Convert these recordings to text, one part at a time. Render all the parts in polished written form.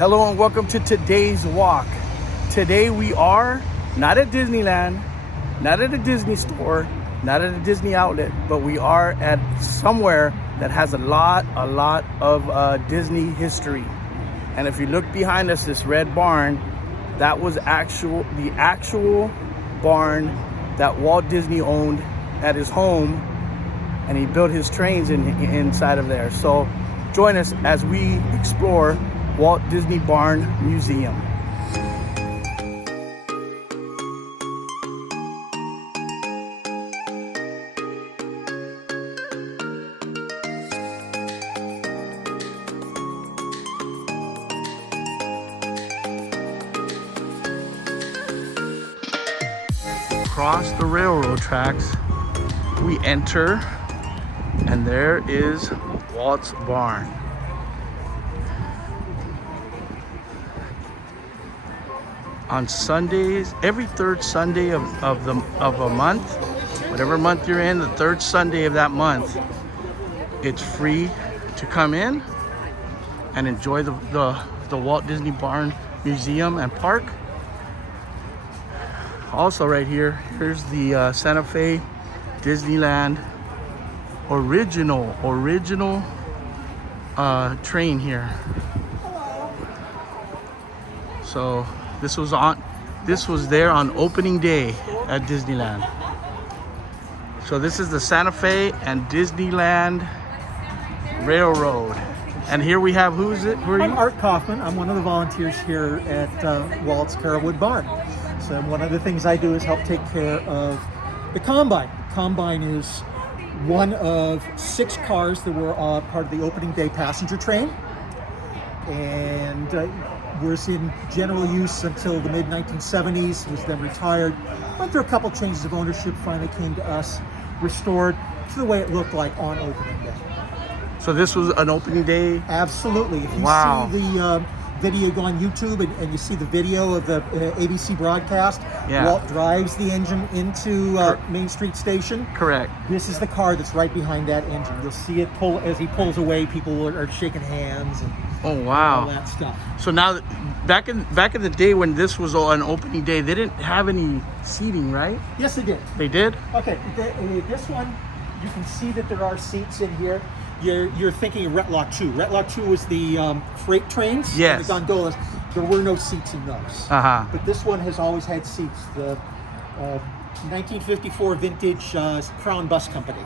Hello and welcome to today's walk. Today we are not at Disneyland, not at a Disney store, not at a Disney outlet, but we are at somewhere that has a lot of Disney history. And if you look behind us, this red barn, that was the actual barn that Walt Disney owned at his home, and he built his trains inside of there. So join us as we explore Walt Disney Barn Museum. Across the railroad tracks, we enter, and there is Walt's barn. On Sundays, every third Sunday of a month, whatever month you're in, the third Sunday of that month, it's free to come in and enjoy the Walt Disney Barn Museum and Park. Also right here, here's the Santa Fe Disneyland original train here. So this was there on opening day at Disneyland. So this is the Santa Fe and Disneyland Railroad. And here we have, who is it? Who are you? I'm Art Kaufman. I'm one of the volunteers here at Walt's Carolwood Barn. So one of the things I do is help take care of the Combine. Combine is one of 6 cars that were part of the opening day passenger train, and was in general use until the mid-1970s, was then retired, went through a couple changes of ownership, finally came to us, restored to the way it looked like on opening day. So this was an opening day? Absolutely. If you Wow. see the video go on YouTube and you see the video of the ABC broadcast, Yeah. Walt drives the engine into Main Street Station. Correct. This is the car that's right behind that engine. You'll see it pull as he pulls away. People are shaking hands and Oh all wow. that stuff. So now, back in the day when this was an opening day, they didn't have any seating, right? Yes, it did. They did? Okay, this one, you can see that there are seats in here. You're thinking of Retlock 2. Retlock 2 was the freight trains, Yes. and the gondolas. There were no seats in those. Uh-huh. But this one has always had seats. The 1954 vintage Crown Bus Company.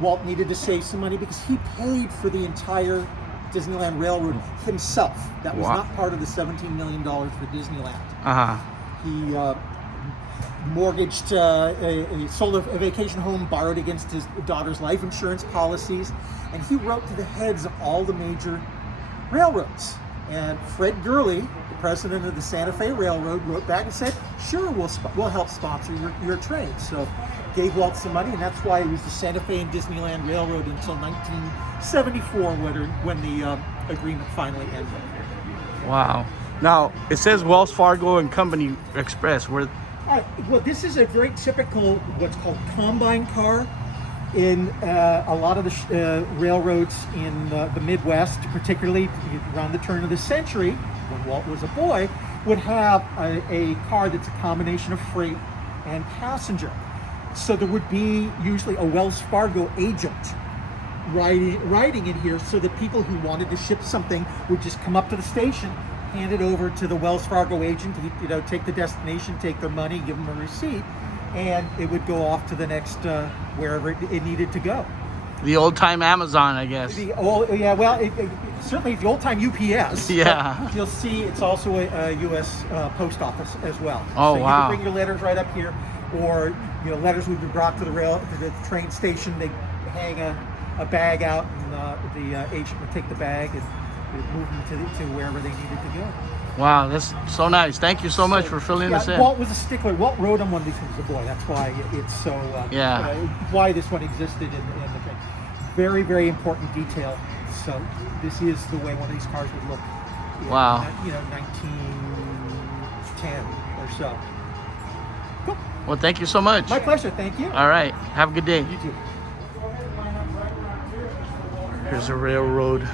Walt needed to save some money because he paid for the entire Disneyland Railroad himself. That was Wow. not part of the $17 million for Disneyland. Uh-huh. He mortgaged, sold a vacation home, borrowed against his daughter's life insurance policies, and he wrote to the heads of all the major railroads. And Fred Gurley, the president of the Santa Fe Railroad, wrote back and said, "Sure, we'll help sponsor your train." So gave Walt some money, and that's why it was the Santa Fe and Disneyland Railroad until 1974, when the agreement finally ended. Wow. Now, it says Wells Fargo and Company Express. All right, well, this is a very typical, what's called Combine car. In a lot of the railroads in the Midwest, particularly around the turn of the century, when Walt was a boy, would have a car that's a combination of freight and passenger. So there would be usually a Wells Fargo agent riding in here, so that people who wanted to ship something would just come up to the station, hand it over to the Wells Fargo agent, take the destination, take their money, give them a receipt, and it would go off to the next wherever it needed to go. The old-time Amazon, I guess. Certainly the old-time UPS. Yeah. You'll see it's also a U.S. post office as well. Oh, so wow. You can bring your letters right up here, or letters would be brought to the train station. They hang a bag out, and the agent would take the bag and move them to wherever they needed to go. Wow, that's so nice. Thank you so much for filling this in. Walt was a stickler. Walt rode on one of these when he was a boy. That's why it's so. Why this one existed in the thing. Very, very important detail. So this is the way one of these cars would look. Wow. 1910 or so. Cool. Well, thank you so much. My pleasure. Thank you. All right. Have a good day. You too. Here's a railroad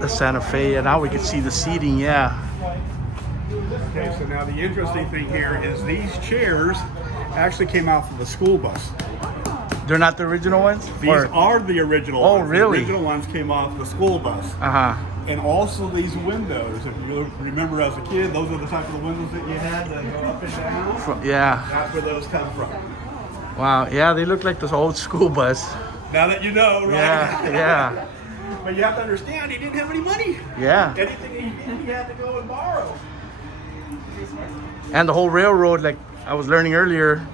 the Santa Fe, and now we can see the seating. Yeah. Okay, so now the interesting thing here is these chairs actually came out from the school bus. They're not the original ones? These are the original Oh, ones. really? The original ones came off the school bus. Uh-huh. And also these windows, if you remember as a kid, those are the type of windows that you had that go up and down. Yeah. That's where those come from. Wow. Yeah, they look like this old school bus. Now that you know, right? Yeah, yeah. But you have to understand, he didn't have any money. Yeah. Anything he did, he had to go and borrow. And the whole railroad, like I was learning earlier,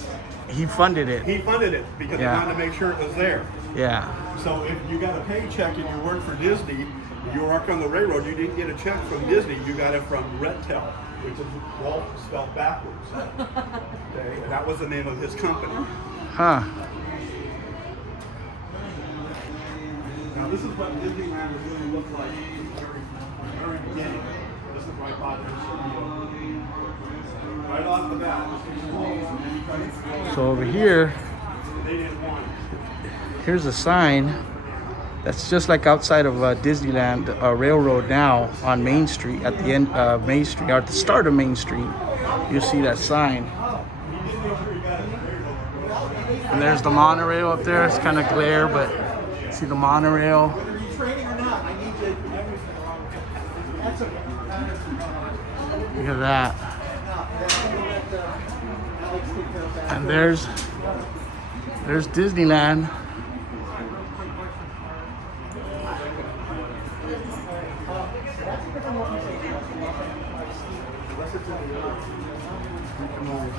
he funded it. He funded it because Yeah. he wanted to make sure it was there. Yeah. So if you got a paycheck and you worked for Disney, you worked on the railroad, you didn't get a check from Disney, you got it from Redtail, which is Walt spelled backwards. Okay, and that was the name of his company. Huh. Now this is what Disneyland would really look like in the very beginning. This is right by their studio. Right off the bat. So over here, They didn't want it. here's a sign that's just like outside of Disneyland Railroad now on Main Street, at the end of Main Street, or at the start of Main Street. You'll see that sign. And there's the monorail up there. It's kind of glare, but see the monorail. Whether you're training or not, I need to. That's okay. Look at that. And there's Disneyland.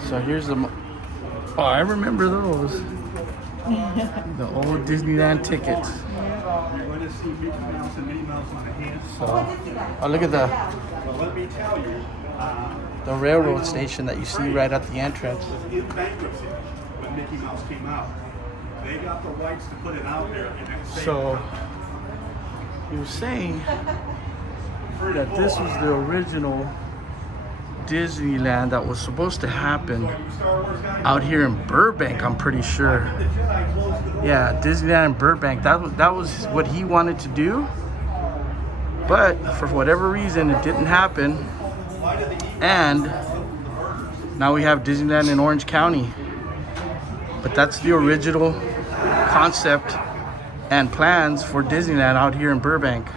So here's the. Oh, I remember those. The old Disneyland tickets. You're going to see Mickey Mouse and Minnie Mouse on the hand. So, oh, look at the Well, let me tell you, railroad station that you see right at the entrance. in bankruptcy when Mickey Mouse came out. They got the rights to put it out there and then say So, he was saying that this was the original Disneyland that was supposed to happen out here in Burbank, I'm pretty sure. Yeah, Disneyland in Burbank. That was what he wanted to do. But for whatever reason, it didn't happen. And now we have Disneyland in Orange County. But that's the original concept and plans for Disneyland out here in Burbank.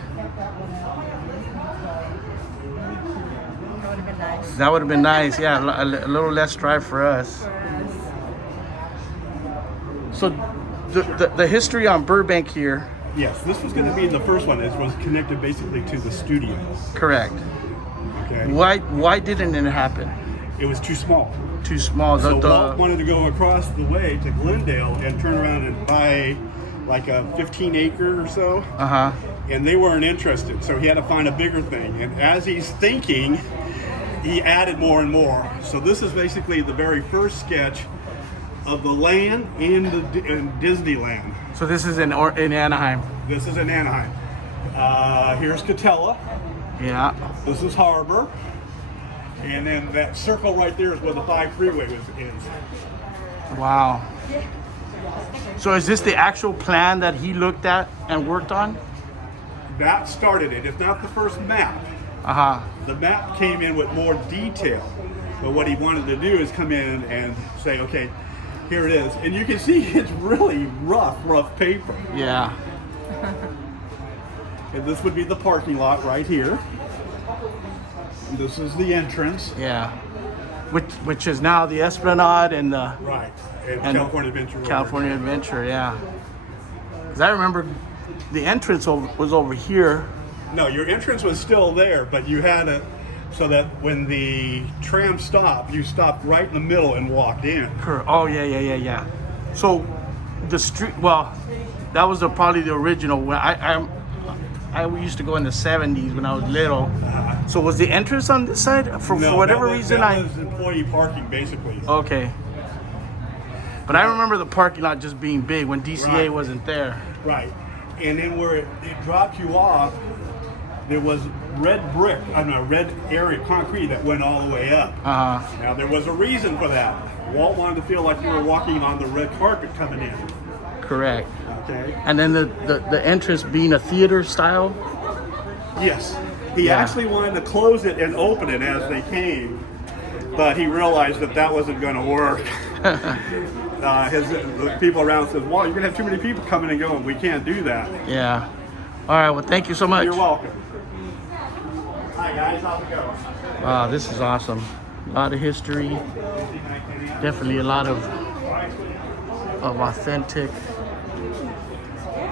That would have been nice, yeah, a little less drive for us. So the history on Burbank here. Yes, this was going to be the first one. It was connected basically to the studio. Correct. Okay. Why didn't it happen? It was too small. Too small. So Walt wanted to go across the way to Glendale and turn around and buy like a 15-acre or so. Uh-huh. And they weren't interested, so he had to find a bigger thing. And as he's thinking, he added more and more. So this is basically the very first sketch of the land in Disneyland. So this is in Anaheim. This is in Anaheim. Here's Catella. Yeah. This is Harbor. And then that circle right there is where the 5 freeway is. Wow. So is this the actual plan that he looked at and worked on? That started it. It's not the first map. Uh-huh. The map came in with more detail. But what he wanted to do is come in and say, okay, here it is. And you can see it's really rough paper. Yeah. And this would be the parking lot right here. And this is the entrance. Yeah. Which is now the Esplanade and the Right. And California Adventure. California Adventure, yeah. 'Cause I remember the entrance was over here. No, your entrance was still there, but you had it so that when the tram stopped, you stopped right in the middle and walked in. Oh, yeah. So the street, well, that was probably the original. When I used to go in the 70s when I was little. So was the entrance on this side? For whatever reason, that was employee parking, basically. Okay. But I remember the parking lot just being big when DCA Right. wasn't there. Right. And then where it dropped you off, there was red area concrete that went all the way up. Uh-huh. Now there was a reason for that. Walt wanted to feel like you were walking on the red carpet coming in. Correct. Okay. And then the entrance being a theater style. Yes. He Yeah. actually wanted to close it and open it as they came, but he realized that that wasn't going to work. The people around said, "Well, you're going to have too many people coming and going. We can't do that." Yeah. All right. Well, thank you so much. You're welcome. Hi guys, how's it going? Wow, this is awesome. A lot of history. Definitely a lot of authentic.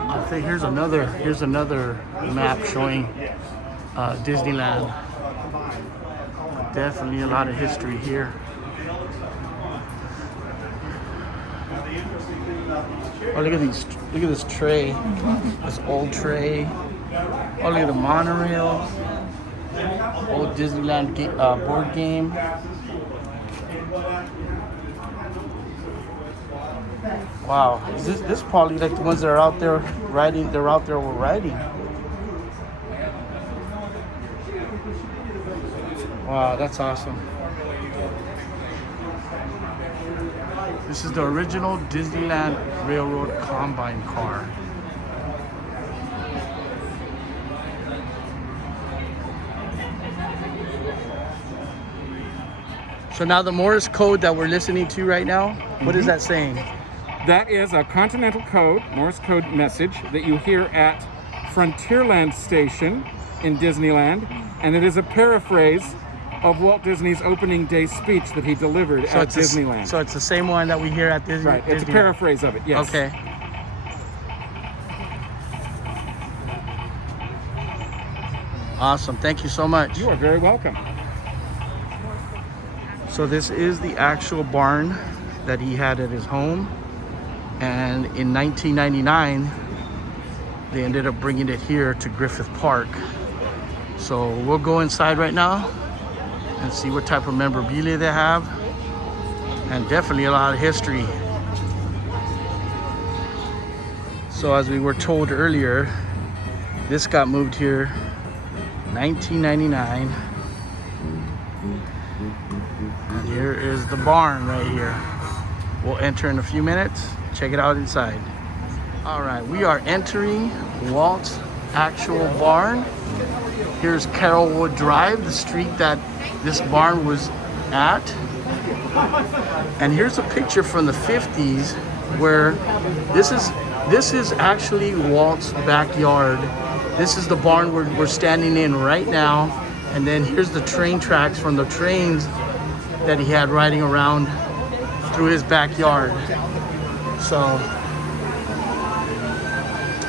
I think here's another map showing Disneyland. Definitely a lot of history here. Oh, look at these! Look at this tray, this old tray. Oh, look at the monorail. Old Disneyland board game. Wow, is this probably like the ones that are out there riding? They're out there riding. Wow, that's awesome. This is the original Disneyland Railroad Combine car. So now the Morse code that we're listening to right now, what is that saying? That is a Continental Code, Morse code message that you hear at Frontierland Station in Disneyland, and it is a paraphrase of Walt Disney's opening day speech that he delivered at Disneyland. So it's the same one that we hear at Disney. Right, it's a paraphrase of it, yes. Okay. Awesome, thank you so much. You are very welcome. So this is the actual barn that he had at his home. And in 1999, they ended up bringing it here to Griffith Park. So we'll go inside right now and see what type of memorabilia they have. And definitely a lot of history. So as we were told earlier, this got moved here 1999. And here is the barn right here. We'll enter in a few minutes. Check it out inside. All right, we are entering Walt's actual barn. Here's Carolwood Drive, the street that this barn was at. And here's a picture from the 50s where this is actually Walt's backyard. This is the barn we're standing in right now. And then here's the train tracks from the trains that he had riding around through his backyard. So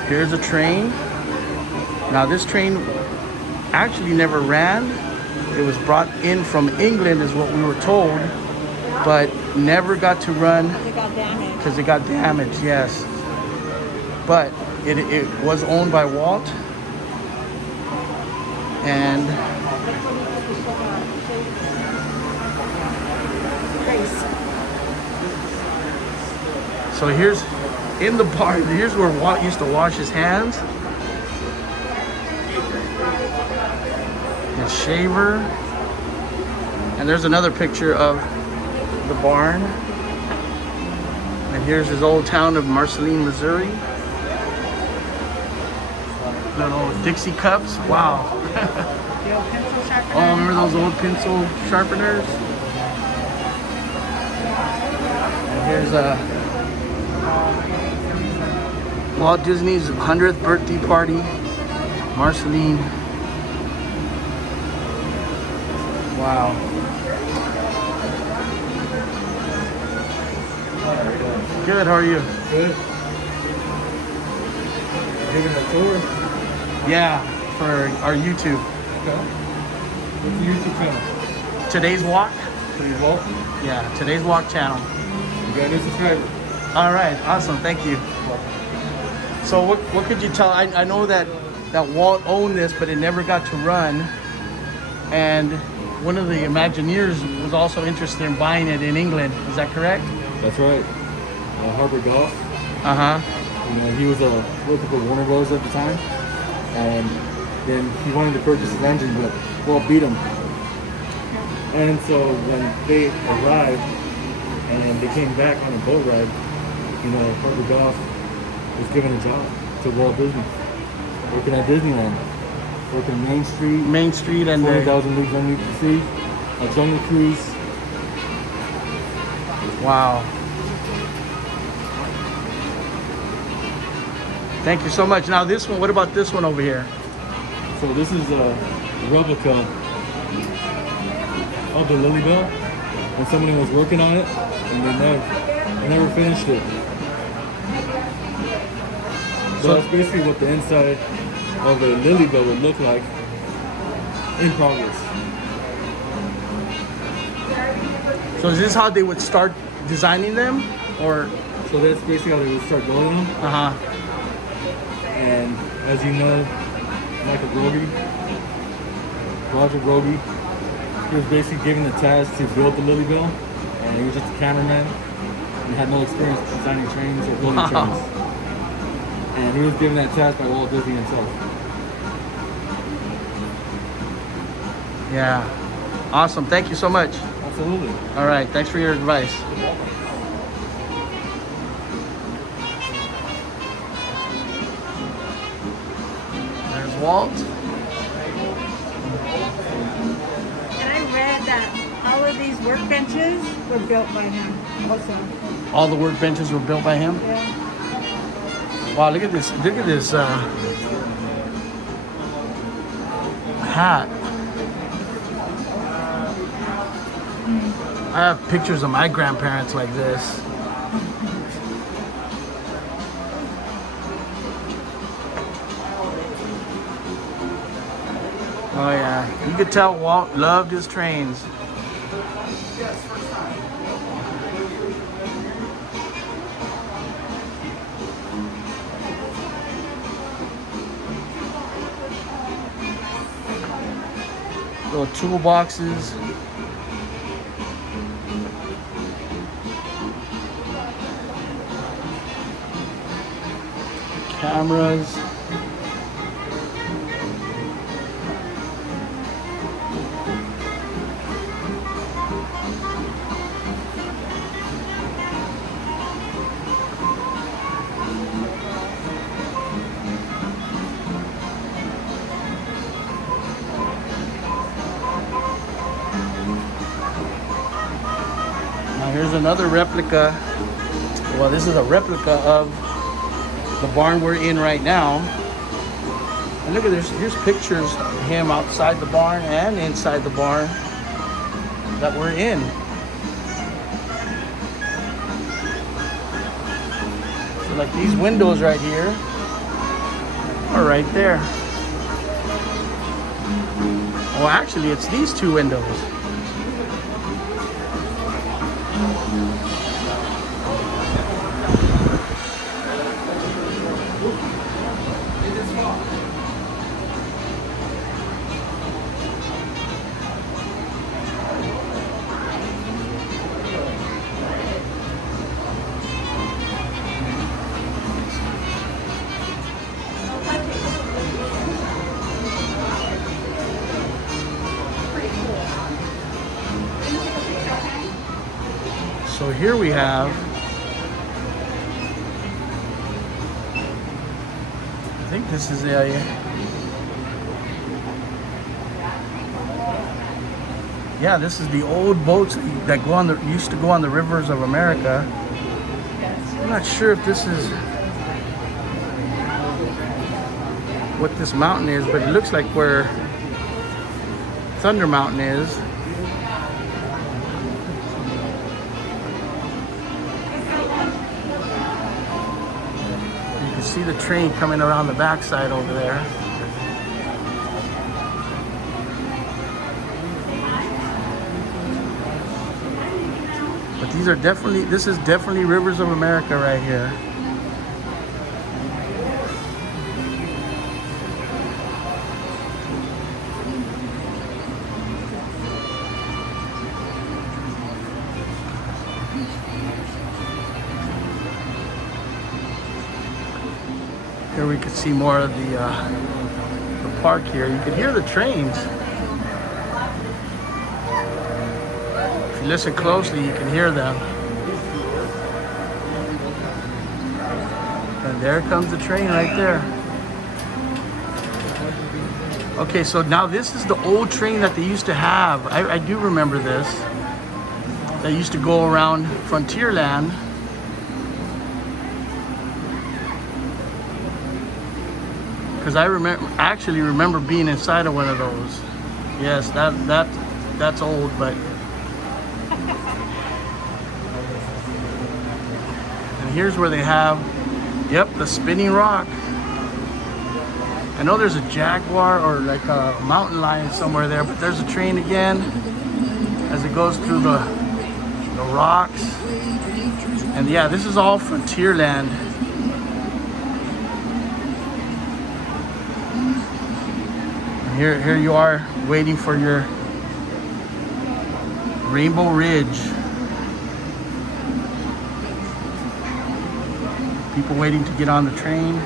here's a train. Now this train actually never ran. It was brought in from England is what we were told, but never got to run because it got damaged, yes. But it was owned by Walt. And so here's in the barn, here's where Walt used to wash his hands. And shaver. And there's another picture of the barn. And here's his old town of Marceline, Missouri. Little Dixie cups, wow. Oh, remember those old pencil sharpeners? And here's Walt Disney's 100th birthday party, Marceline. Wow. Good, how are you? Good. Giving a tour? Yeah, for our YouTube. Okay. What's the YouTube channel? Today's Walk? Today's Walk? Yeah, Today's Walk channel. You got a new subscriber. All right, awesome, thank you. So what could you tell? I know that Walt owned this, but it never got to run. And one of the Imagineers was also interested in buying it in England. Is that correct? That's right. Harper Goff. Uh-huh. You know, he was working for Warner Bros. At the time. And then he wanted to purchase his engine, but Walt beat him. And so when they arrived and they came back on a boat ride, you know, Harper Goff was given a job to Walt Disney, working at Disneyland. working Main Street, Main Street, and 20,000 Leagues Under the Sea, a Jungle Cruise. wow. Thank you so much. Now this one, what about this one over here? So this is a replica of the Lily Bell, and somebody was working on it, and they never finished it. So that's basically what the inside of a Lily Bell would look like in progress. So is this how they would start designing them, or? So that's basically how they would start building them. Uh-huh. And as you know, Roger Brogy, he was basically given the task to build the Lily Bell, and he was just a cameraman and had no experience designing trains or building trains. And he was given that task by Walt Disney himself. Yeah. Awesome. Thank you so much. Absolutely. All right. Thanks for your advice. There's Walt. And I read that all of these workbenches were built by him also. All the workbenches were built by him. Yeah. Wow, look at this. Look at this hat. I have pictures of my grandparents like this. Oh yeah, you could tell Walt loved his trains. Little toolboxes. Cameras. Here's another replica. Well, this is a replica of the barn we're in right now. And look at this. Here's pictures of him outside the barn and inside the barn that we're in. So like these windows right here are right there. Well, actually, it's these two windows. So here we have, I think this is a, yeah, this is the old boats that go on the, used to go on the rivers of America. I'm not sure if this is what this mountain is, but it looks like where Thunder Mountain is. See the train coming around the backside over there. But these are definitely, this is definitely Rivers of America right here. Here we could see more of the park here. You can hear the trains. If you listen closely, you can hear them. And there comes the train right there. Okay, so now this is the old train that they used to have. I do remember this. They used to go around Frontierland. Because I actually remember being inside of one of those. Yes, that's old, but. And here's where they have, yep, the spinning rock. I know there's a jaguar or like a mountain lion somewhere there, but there's a train again as it goes through the rocks. And yeah, this is all Frontierland. And here you are waiting for your Rainbow Ridge. People waiting to get on the train.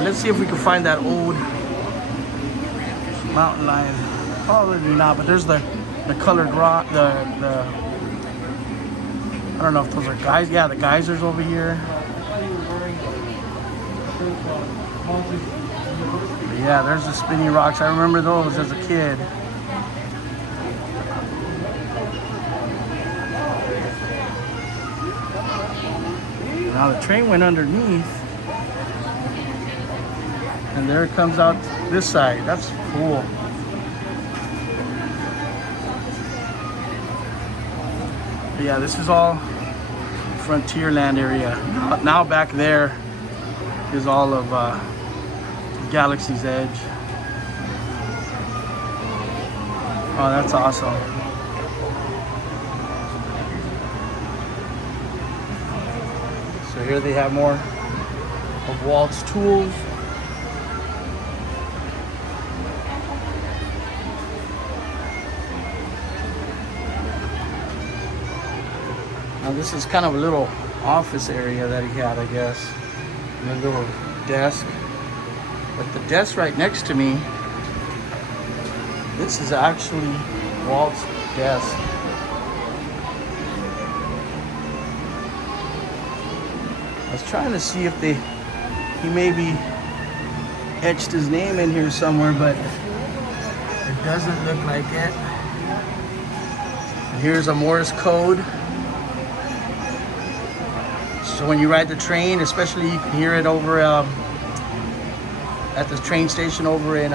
Let's see if we can find that old mountain lion. Probably not, but there's the colored rock, the I don't know if those are guys. Yeah, the geysers over here. But yeah, there's the spinning rocks. I remember those as a kid. Now the train went underneath. And there it comes out this side. That's cool. But yeah, this is all Frontierland area. Now back there is all of Galaxy's Edge. Oh, that's awesome. So here they have more of Walt's tools. Now this is kind of a little office area that he had, I guess. And a little desk. But the desk right next to me, this is actually Walt's desk. I was trying to see if he maybe etched his name in here somewhere, but it doesn't look like it. And here's a Morse code. So when you ride the train, especially you can hear it over at the train station over in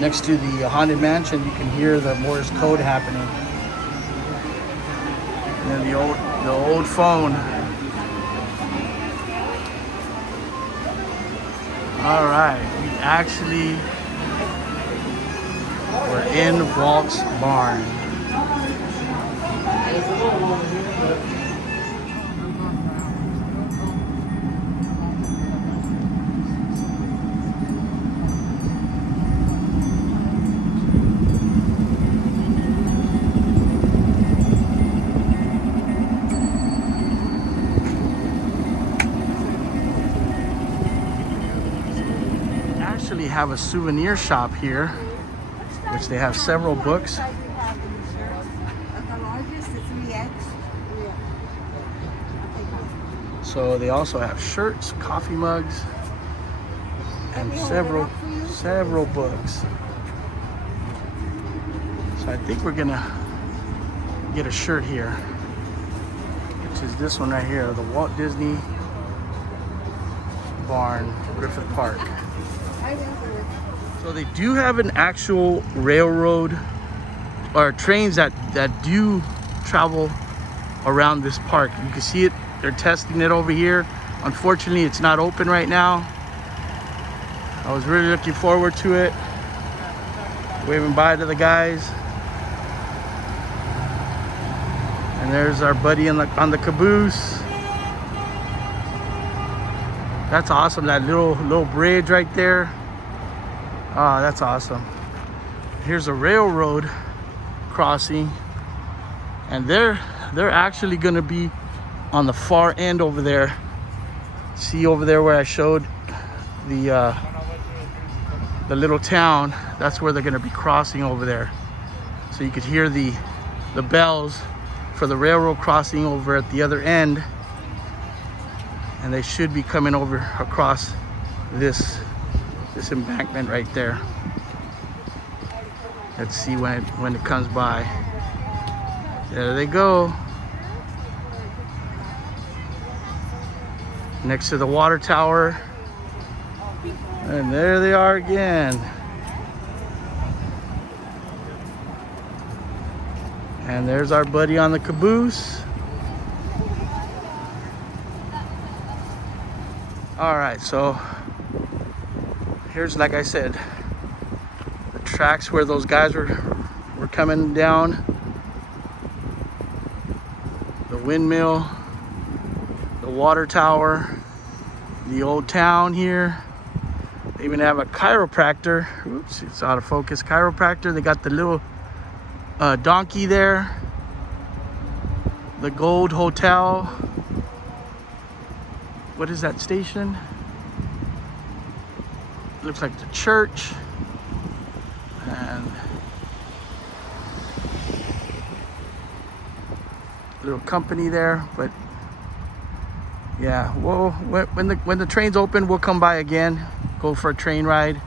next to the Haunted Mansion, you can hear the Morse code happening. And then the old phone. All right, we actually were in Walt's barn. Have a souvenir shop here, which they have several books. So they also have shirts, coffee mugs, and several books. So I think we're gonna get a shirt here, which is this one right here, the Walt Disney Barn, Griffith Park. So they do have an actual railroad or trains that do travel around this park. You can see it, they're testing it over here. Unfortunately, it's not open right now. I was really looking forward to it. Waving bye to the guys. And there's our buddy on the caboose. That's awesome, that little bridge right there. Ah, that's awesome. Here's a railroad crossing, and they're actually gonna be on the far end over there. See over there where I showed the little town? That's where they're gonna be crossing over there. So you could hear the bells for the railroad crossing over at the other end, and they should be coming over across this embankment right there. Let's see when it comes by. There they go. Next to the water tower. And there they are again. And there's our buddy on the caboose. All right, so here's, like I said, the tracks where those guys were coming down. The windmill, the water tower, the old town here. They even have a chiropractor. Oops, it's out of focus. Chiropractor. They got the little donkey there. The Gold Hotel. What is that station? Looks like the church. And little company there, but yeah, well, when the trains open, we'll come by again, go for a train ride.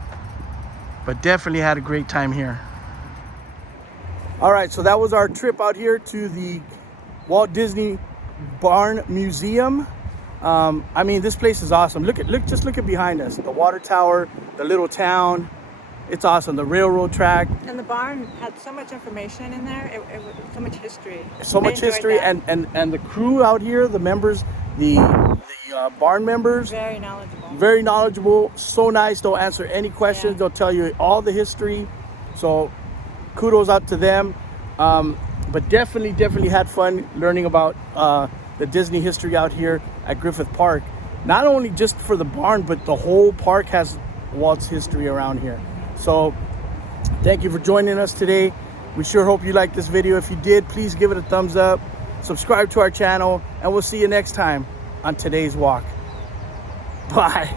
But definitely had a great time here. All right, so that was our trip out here to the Walt Disney Barn Museum. I mean, this place is awesome. Just look at behind us. The water tower, the little town. It's awesome. The railroad track. And the barn had so much information in there. It was so much history. So much history, and the crew out here, the members, the barn members. Very knowledgeable. Very knowledgeable. So nice. They'll answer any questions. Yeah. They'll tell you all the history. So kudos out to them. But definitely had fun learning about the Disney history out here at Griffith Park. Not only just for the barn, but the whole park has Walt's history around here. So thank you for joining us today. We sure hope you liked this video. If you did, please give it a thumbs up, subscribe to our channel, and we'll see you next time on today's walk. Bye.